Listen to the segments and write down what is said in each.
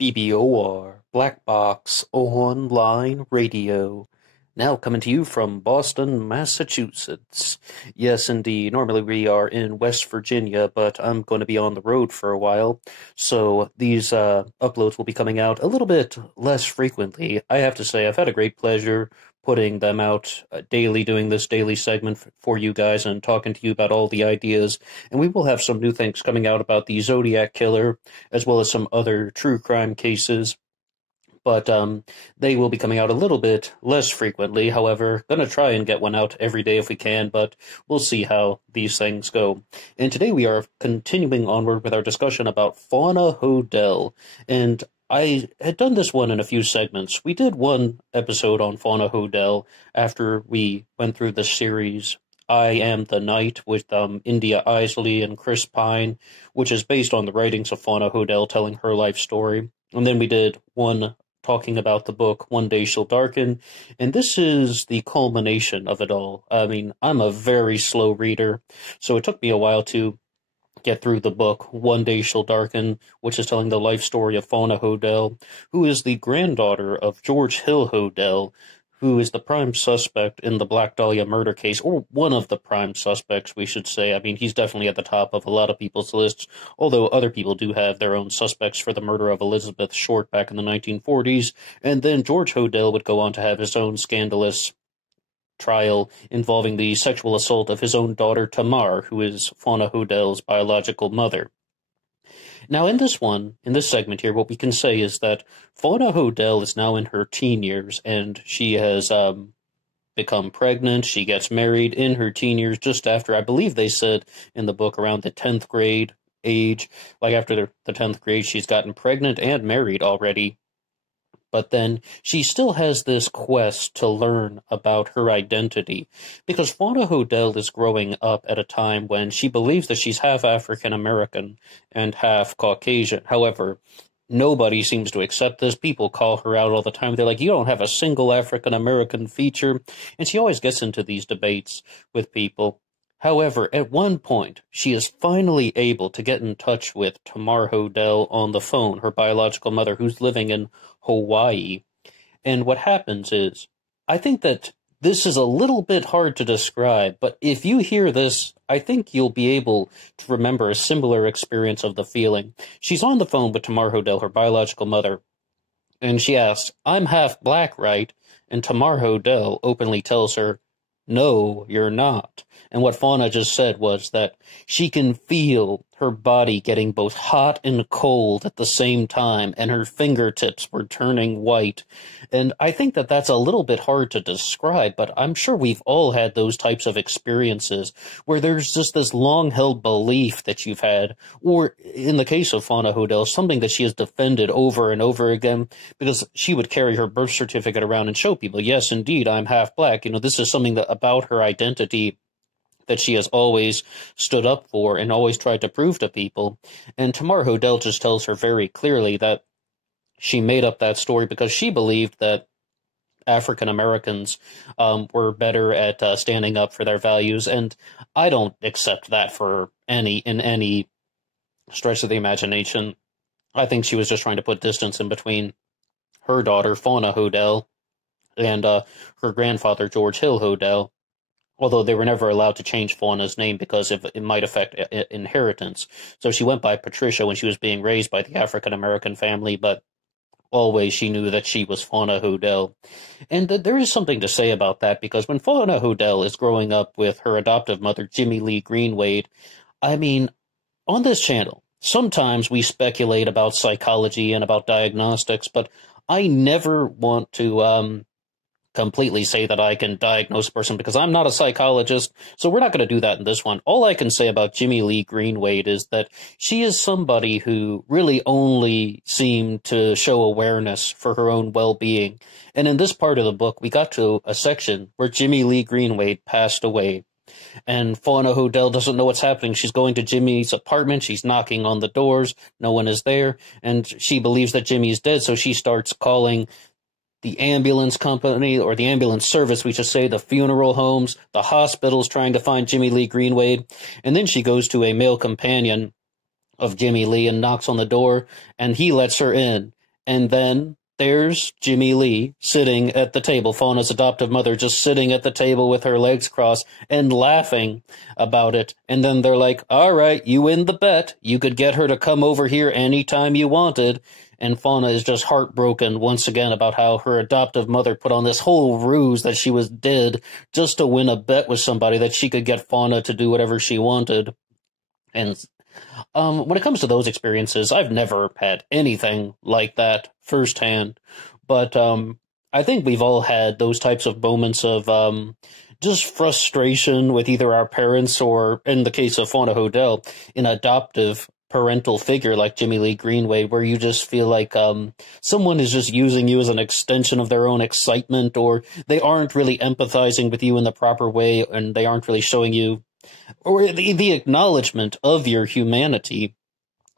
BBOR, Black Box Online Radio. Now coming to you from Boston, Massachusetts. Yes, indeed. Normally we are in West Virginia, but I'm going to be on the road for a while, so these uploads will be coming out a little bit less frequently. I have to say, I've had a great pleasure putting them out daily, doing this daily segment for you guys and talking to you about all the ideas. And we will have some new things coming out about the Zodiac Killer, as well as some other true crime cases, but they will be coming out a little bit less frequently. However, gonna try and get one out every day if we can, but we'll see how these things go. And today we are continuing onward with our discussion about Fauna Hodel, and I had done this one in a few segments. We did one episode on Fauna Hodel after we went through the series I Am the Night with India Isley and Chris Pine, which is based on the writings of Fauna Hodel telling her life story. And then we did one talking about the book One Day Shall Darken, and this is the culmination of it all. I mean, I'm a very slow reader, so it took me a while to get through the book One Day Shall Darken, which is telling the life story of Fauna Hodel, who is the granddaughter of George Hill Hodel, who is the prime suspect in the Black Dahlia murder case, or one of the prime suspects, we should say. I mean, he's definitely at the top of a lot of people's lists, although other people do have their own suspects for the murder of Elizabeth Short back in the 1940s, and then George Hodel would go on to have his own scandalous trial involving the sexual assault of his own daughter Tamar, who is Fauna Hodel's biological mother. Now, in this segment here, what we can say is that Fauna Hodel is now in her teen years, and she has become pregnant. She gets married in her teen years, just after, I believe they said in the book, around the 10th grade age. Like, after the 10th grade, she's gotten pregnant and married already. But then she still has this quest to learn about her identity, because Fauna Hodel is growing up at a time when she believes that she's half African American and half Caucasian. However, nobody seems to accept this. People call her out all the time. They're like, you don't have a single African American feature. And she always gets into these debates with people. However, at one point, she is finally able to get in touch with Tamar Hodel on the phone, her biological mother, who's living in Hawaii. And what happens is, I think that this is a little bit hard to describe, but if you hear this, I think you'll be able to remember a similar experience of the feeling. She's on the phone with Tamar Hodel, her biological mother, and she asks, "I'm half black, right?" And Tamar Hodel openly tells her, "No, you're not." And what Fauna just said was that she can feel her body getting both hot and cold at the same time, and her fingertips were turning white. And I think that that's a little bit hard to describe, but I'm sure we've all had those types of experiences where there's just this long-held belief that you've had, or in the case of Fauna Hodel, something that she has defended over and over again, because she would carry her birth certificate around and show people, yes, indeed, I'm half black. You know, this is something that about her identity that she has always stood up for and always tried to prove to people. And Tamar Hodel just tells her very clearly that she made up that story because she believed that African Americans were better at standing up for their values, and I don't accept that in any stretch of the imagination. I think she was just trying to put distance in between her daughter, Fauna Hodel, and her grandfather, George Hill Hodel, although they were never allowed to change Fauna's name because it might affect inheritance. So she went by Patricia when she was being raised by the African-American family, but always she knew that she was Fauna Hodel. And there is something to say about that, because when Fauna Hodel is growing up with her adoptive mother, Jimmy Lee Greenwade, I mean, on this channel, sometimes we speculate about psychology and about diagnostics, but I never want to completely say that I can diagnose a person, because I'm not a psychologist, so we're not going to do that in this one. All I can say about Jimmy Lee Greenwade is that she is somebody who really only seemed to show awareness for her own well-being. And in this part of the book, we got to a section where Jimmy Lee Greenwade passed away. And Fauna Hodel doesn't know what's happening. She's going to Jimmy's apartment. She's knocking on the doors. No one is there. And she believes that Jimmy's dead, so she starts calling the ambulance company, or the ambulance service, we should say, the funeral homes, the hospitals, trying to find Jimmy Lee Greenwade. And then she goes to a male companion of Jimmy Lee and knocks on the door, and he lets her in. And then there's Jimmy Lee sitting at the table, Fauna's adoptive mother, just sitting at the table with her legs crossed and laughing about it. And then they're like, all right, you win the bet. You could get her to come over here anytime you wanted. And Fauna is just heartbroken once again about how her adoptive mother put on this whole ruse that she was dead just to win a bet with somebody that she could get Fauna to do whatever she wanted. And when it comes to those experiences, I've never had anything like that firsthand. But I think we've all had those types of moments of just frustration with either our parents or, in the case of Fauna Hodel, an adoptive parental figure like Jimmy Lee Greenway, where you just feel like someone is just using you as an extension of their own excitement, or they aren't really empathizing with you in the proper way, and they aren't really showing you or the acknowledgement of your humanity.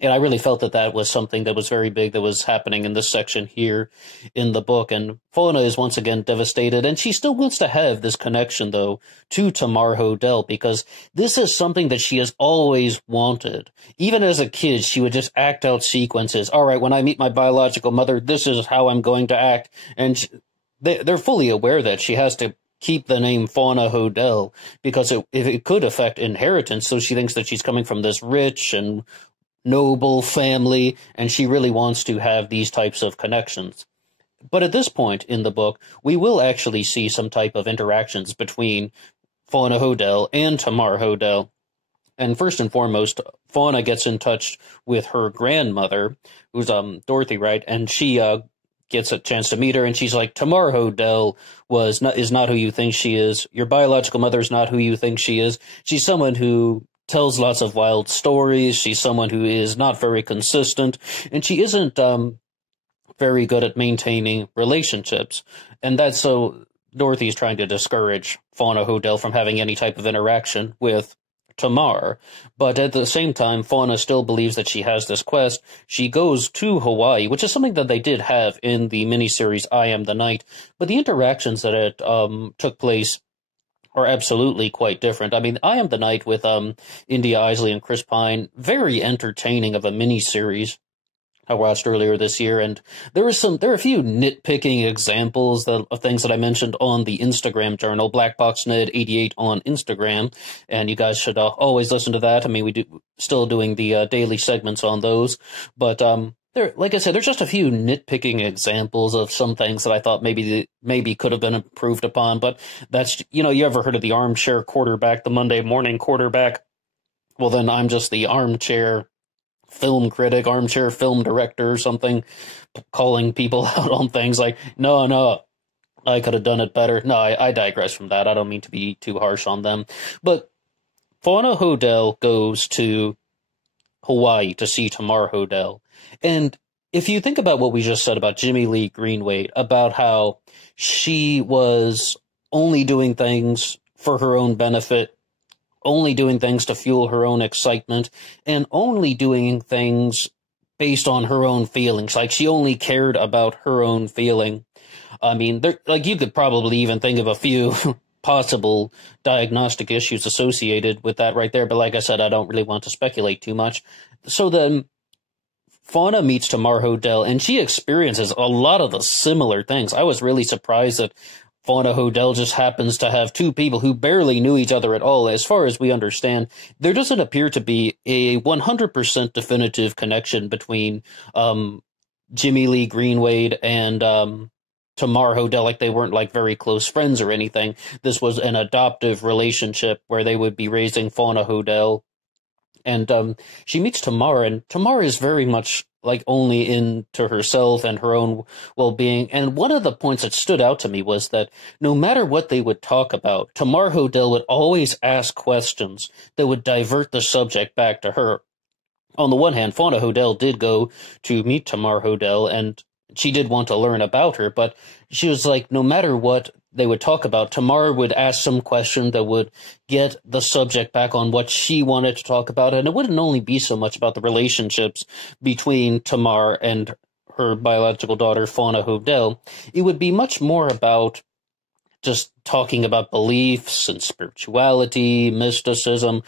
And I really felt that that was something that was very big that was happening in this section here in the book. And Fauna is once again devastated, and she still wants to have this connection, though, to Tamar Hodel, because this is something that she has always wanted. Even as a kid, she would just act out sequences. All right, when I meet my biological mother, this is how I'm going to act. And they're fully aware that she has to keep the name Fauna Hodel because it could affect inheritance. So she thinks that she's coming from this rich and noble family, and she really wants to have these types of connections. But at this point in the book, we will actually see some type of interactions between Fauna Hodel and Tamar Hodel. And first and foremost, Fauna gets in touch with her grandmother, who's Dorothy, right? And she gets a chance to meet her, and she's like, Tamar Hodel is not who you think she is. Your biological mother is not who you think she is. She's someone who tells lots of wild stories. She's someone who is not very consistent, and she isn't very good at maintaining relationships. And that's so Dorothy's trying to discourage Fauna Hodel from having any type of interaction with Tamar. But at the same time, Fauna still believes that she has this quest. She goes to Hawaii, which is something that they did have in the miniseries I Am the Night. But the interactions that it took place are absolutely quite different. I mean, I Am the Night with India Isley and Chris Pine, very entertaining of a miniseries I watched earlier this year, and there are a few nitpicking examples of things that I mentioned on the Instagram journal, BlackBoxNed88 on Instagram, and you guys should always listen to that. I mean, we do still doing the daily segments on those, but there, like I said, there's just a few nitpicking examples of some things that I thought maybe could have been improved upon. But that's, you ever heard of the armchair quarterback, the Monday morning quarterback? Well, then I'm just the armchair film critic, armchair film director or something, calling people out on things like, no, I could have done it better. No, I digress from that. I don't mean to be too harsh on them. But Fauna Hodel goes to Hawaii to see Tamar Hodel. And if you think about what we just said about Jimmy Lee Greenway, about how she was only doing things for her own benefit, only doing things to fuel her own excitement, and only doing things based on her own feelings. Like, she only cared about her own feeling. I mean, you could probably even think of a few possible diagnostic issues associated with that right there, but like I said, I don't really want to speculate too much. So then Fauna meets Tamar Hodel, and she experiences a lot of the similar things. I was really surprised that Fauna Hodel just happens to have two people who barely knew each other at all. As far as we understand, there doesn't appear to be a 100% definitive connection between Jimmy Lee Greenwade and Tamar Hodel. Like, they weren't like very close friends or anything. This was an adoptive relationship where they would be raising Fauna Hodel. And she meets Tamar, and Tamar is very much like only into herself and her own well-being. And one of the points that stood out to me was that no matter what they would talk about, Tamar Hodel would always ask questions that would divert the subject back to her. On the one hand, Fauna Hodel did go to meet Tamar Hodel, and she did want to learn about her, but she was like, no matter what they would talk about, Tamar would ask some question that would get the subject back on what she wanted to talk about. And it wouldn't only be so much about the relationships between Tamar and her biological daughter, Fauna Hodel. It would be much more about just talking about beliefs and spirituality, mysticism,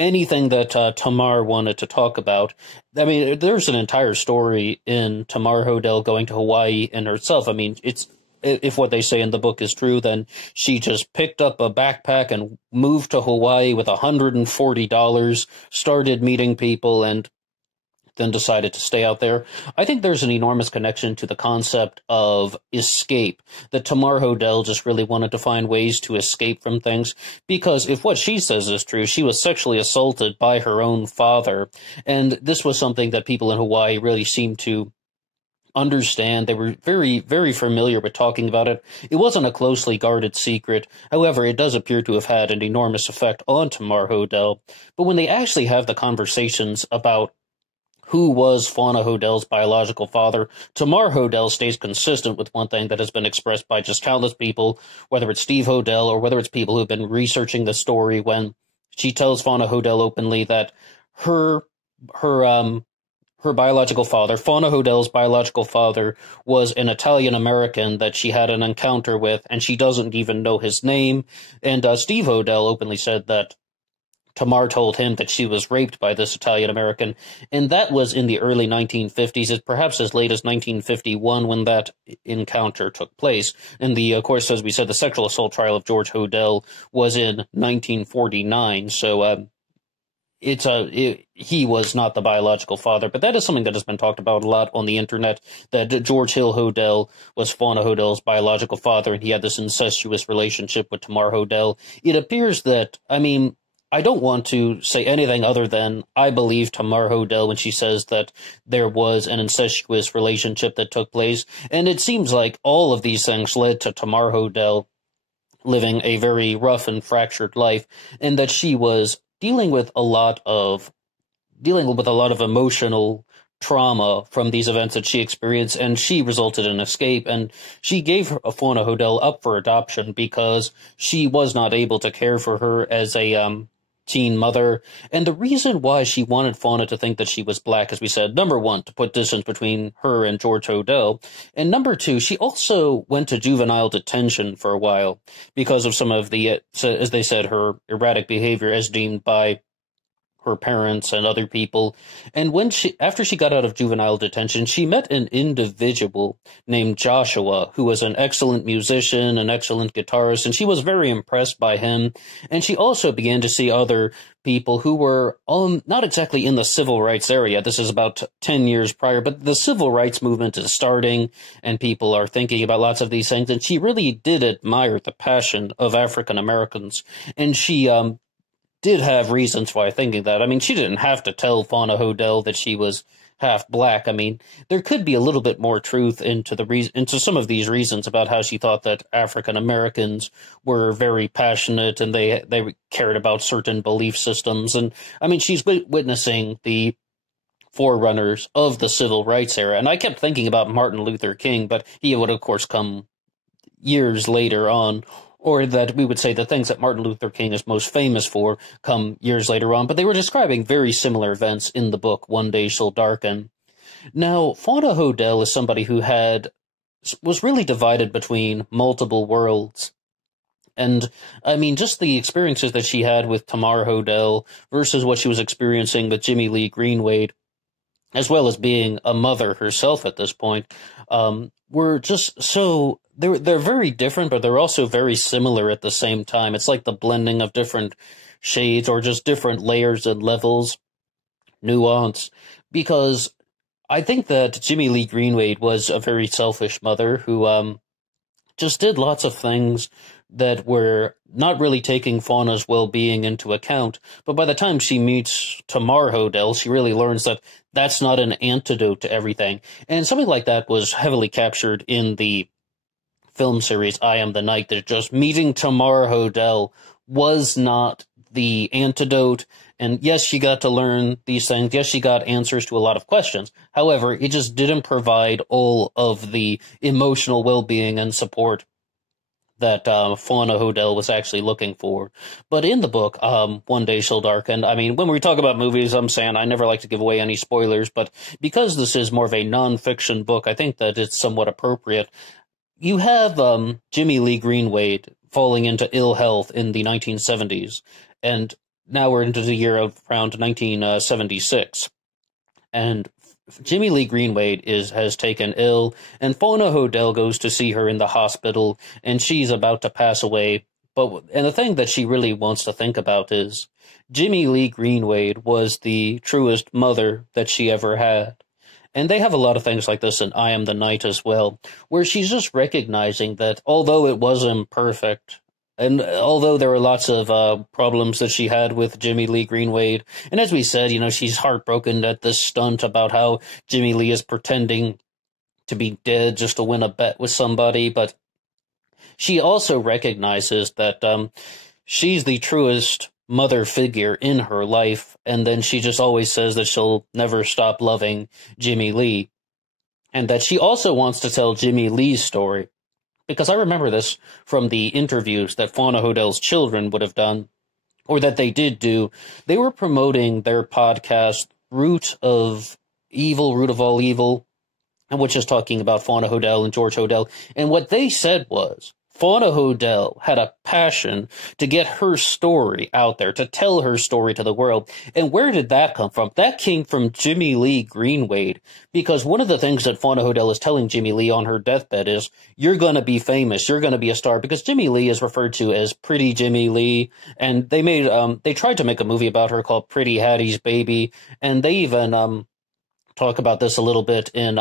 anything that Tamar wanted to talk about. I mean, there's an entire story in Tamar Hodel going to Hawaii in herself. I mean, it's if what they say in the book is true, then she just picked up a backpack and moved to Hawaii with $140, started meeting people, and then decided to stay out there. I think there's an enormous connection to the concept of escape, that Tamar Hodel just really wanted to find ways to escape from things, because if what she says is true, she was sexually assaulted by her own father, and this was something that people in Hawaii really seemed to understand. They were very, very familiar with talking about it. It wasn't a closely guarded secret. However, it does appear to have had an enormous effect on Tamar Hodel. But when they actually have the conversations about who was Fauna Hodel's biological father, Tamar Hodel stays consistent with one thing that has been expressed by just countless people, whether it's Steve Hodel or whether it's people who've been researching the story, when she tells Fauna Hodel openly that her biological father, Fauna Hodel's biological father, was an Italian-American that she had an encounter with, and she doesn't even know his name. And Steve Hodel openly said that Tamar told him that she was raped by this Italian-American, and that was in the early 1950s, perhaps as late as 1951 when that encounter took place. And of course, as we said, the sexual assault trial of George Hodel was in 1949, so he was not the biological father, but that is something that has been talked about a lot on the internet, that George Hill Hodel was Fauna Hodel's biological father, and he had this incestuous relationship with Tamar Hodel. It appears that, I mean, I don't want to say anything other than I believe Tamar Hodel when she says that there was an incestuous relationship that took place, and it seems like all of these things led to Tamar Hodel living a very rough and fractured life, and that she was dealing with a lot of emotional trauma from these events that she experienced, and she resulted in escape, and she gave Fauna Hodel up for adoption because she was not able to care for her as a teen mother. And the reason why she wanted Fauna to think that she was black, as we said, number one, to put distance between her and George Hodel, and number two, she also went to juvenile detention for a while because of some of the, as they said, her erratic behavior as deemed by her parents and other people. And after she got out of juvenile detention, she met an individual named Joshua, who was an excellent musician, an excellent guitarist, and she was very impressed by him. And she also began to see other people who were not exactly in the civil rights area. This is about 10 years prior, but the civil rights movement is starting, and people are thinking about lots of these things. And she really did admire the passion of African Americans, and she did have reasons for thinking that. I mean, she didn't have to tell Fauna Hodel that she was half black. I mean, there could be a little bit more truth into some of these reasons about how she thought that African Americans were very passionate and they cared about certain belief systems. And I mean, she's witnessing the forerunners of the civil rights era. And I kept thinking about Martin Luther King, but he would, of course, come years later on. Or that we would say the things that Martin Luther King is most famous for come years later on, but they were describing very similar events in the book One Day Shall Darken. Now, Fauna Hodel is somebody who was really divided between multiple worlds. And, I mean, just the experiences that she had with Tamar Hodel versus what she was experiencing with Jimmy Lee Greenwade, as well as being a mother herself at this point, were just so... They're very different, but they're also very similar at the same time. It's like the blending of different shades or just different layers and levels, nuance, because I think that Jimmy Lee Greenwade was a very selfish mother who just did lots of things that were not really taking Fauna's well-being into account. But by the time she meets Tamar Hodel, she really learns that that's not an antidote to everything. And something like that was heavily captured in the film series I Am the Night, that just meeting Tamar Hodel was not the antidote. And yes, she got to learn these things. Yes, she got answers to a lot of questions. However, it just didn't provide all of the emotional well-being and support that Fauna Hodel was actually looking for. But in the book, One Day Shall Darken, I mean, when we talk about movies, I'm saying I never like to give away any spoilers, but because this is more of a non-fiction book, I think that it's somewhat appropriate. You have Jimmy Lee Greenwade falling into ill health in the 1970s, and now we're into the year of around 1976, and Jimmy Lee Greenwade has taken ill, and Fauna Hodel goes to see her in the hospital, and she's about to pass away. And the thing that she really wants to think about is Jimmy Lee Greenwade was the truest mother that she ever had. And they have a lot of things like this in I Am the Night as well, where she's just recognizing that although it was imperfect, and although there were lots of problems that she had with Jimmy Lee Greenwade, and as we said, she's heartbroken at this stunt about how Jimmy Lee is pretending to be dead just to win a bet with somebody, but she also recognizes that she's the truest mother figure in her life, and then she just always says that she'll never stop loving Jimmy Lee, and that she also wants to tell Jimmy Lee's story. Because I remember this from the interviews that Fauna Hodel's children would have done, or that they did do. They were promoting their podcast, Root of All Evil, and which is talking about Fauna Hodel and George Hodel. And what they said was, Fauna Hodel had a passion to get her story out there, to tell her story to the world. And where did that come from? That came from Jimmy Lee Greenwade, because one of the things that Fauna Hodel is telling Jimmy Lee on her deathbed is, you're going to be famous, you're going to be a star, because Jimmy Lee is referred to as Pretty Jimmy Lee, and they tried to make a movie about her called Pretty Hattie's Baby, and they even talk about this a little bit in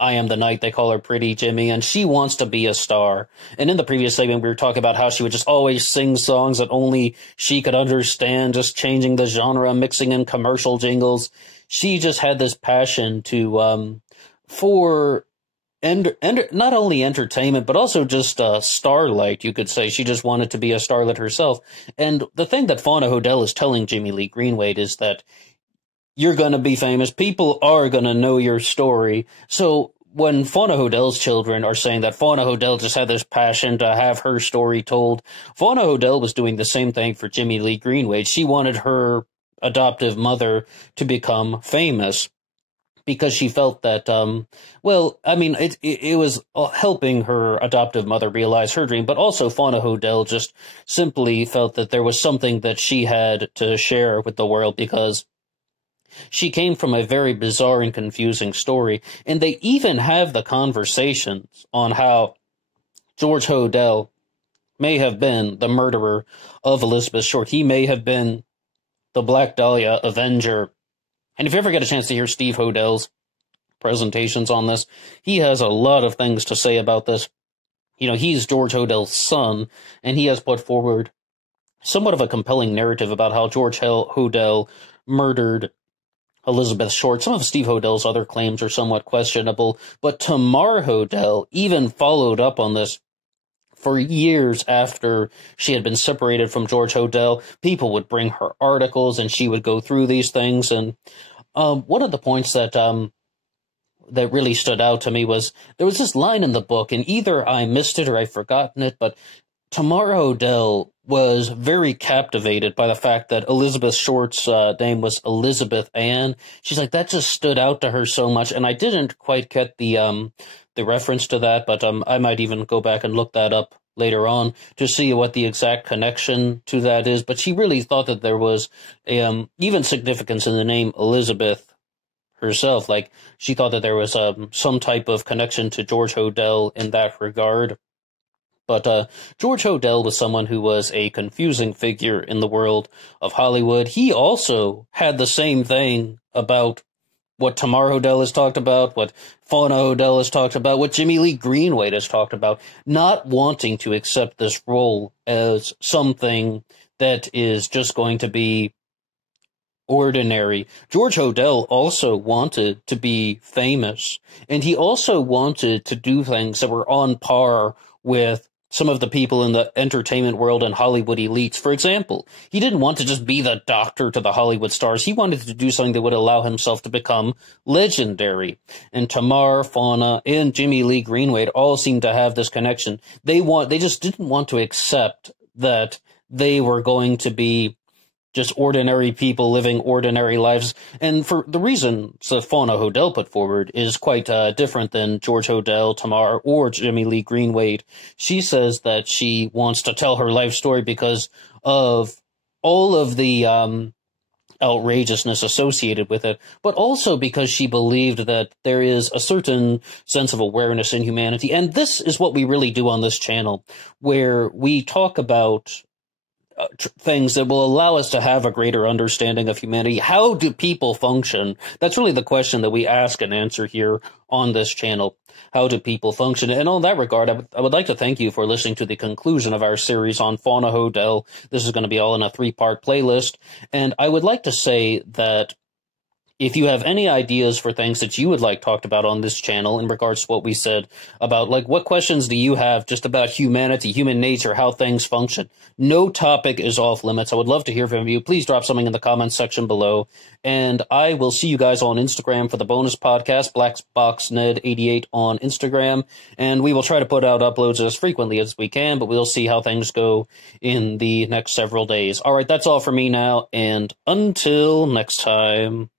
I Am the Night. They call her Pretty Jimmy, and she wants to be a star. And in the previous segment, we were talking about how she would just always sing songs that only she could understand, just changing the genre, mixing in commercial jingles. She just had this passion to for not only entertainment, but also just starlight, you could say. She just wanted to be a starlet herself. And the thing that Fauna Hodel is telling Jimmy Lee Greenwade is that you're going to be famous. People are going to know your story. So when Fauna Hodel's children are saying that Fauna Hodel just had this passion to have her story told, Fauna Hodel was doing the same thing for Jimmy Lee Greenwade. She wanted her adoptive mother to become famous because she felt that, it was helping her adoptive mother realize her dream, but also Fauna Hodel just simply felt that there was something that she had to share with the world, because she came from a very bizarre and confusing story, and they even have the conversations on how George Hodel may have been the murderer of Elizabeth Short. He may have been the Black Dahlia Avenger. And if you ever get a chance to hear Steve Hodel's presentations on this, he has a lot of things to say about this. He's George Hodel's son, and he has put forward somewhat of a compelling narrative about how George Hodel murdered Elizabeth Short. Some of Steve Hodel's other claims are somewhat questionable, but Tamar Hodel even followed up on this for years after she had been separated from George Hodel. People would bring her articles, and she would go through these things. And one of the points that really stood out to me was there was this line in the book, and either I missed it or I've forgotten it, but Tamar Hodel was very captivated by the fact that Elizabeth Short's name was Elizabeth Ann. She's like, that just stood out to her so much, and I didn't quite get the reference to that, but I might even go back and look that up later on to see what the exact connection to that is. But she really thought that there was even significance in the name Elizabeth herself. Like, she thought that there was some type of connection to George Hodel in that regard. But George Hodel was someone who was a confusing figure in the world of Hollywood. He also had the same thing about what Tamar Hodel has talked about, what Fauna Hodel has talked about, what Jimmy Lee Greenwade has talked about, not wanting to accept this role as something that is just going to be ordinary. George Hodel also wanted to be famous, and he also wanted to do things that were on par with some of the people in the entertainment world and Hollywood elites. For example, he didn't want to just be the doctor to the Hollywood stars. He wanted to do something that would allow himself to become legendary. And Tamar, Fauna, and Jimmy Lee Greenwade all seemed to have this connection. They just didn't want to accept that they were going to be just ordinary people living ordinary lives. And for the reason that Fauna Hodel put forward is quite different than George Hodel, Tamar, or Jimmy Lee Greenwade. She says that she wants to tell her life story because of all of the outrageousness associated with it, but also because she believed that there is a certain sense of awareness in humanity. And this is what we really do on this channel, where we talk about things that will allow us to have a greater understanding of humanity. How do people function? That's really the question that we ask and answer here on this channel. How do people function? And on that regard, I would like to thank you for listening to the conclusion of our series on Fauna Hodel. This is going to be all in a 3-part playlist. And I would like to say that if you have any ideas for things that you would like talked about on this channel in regards to what we said about, like, what questions do you have just about humanity, human nature, how things function? No topic is off limits. I would love to hear from you. Please drop something in the comments section below. And I will see you guys on Instagram for the bonus podcast, BlackBoxNed88 on Instagram. And we will try to put out uploads as frequently as we can, but we'll see how things go in the next several days. All right, that's all for me now. And until next time.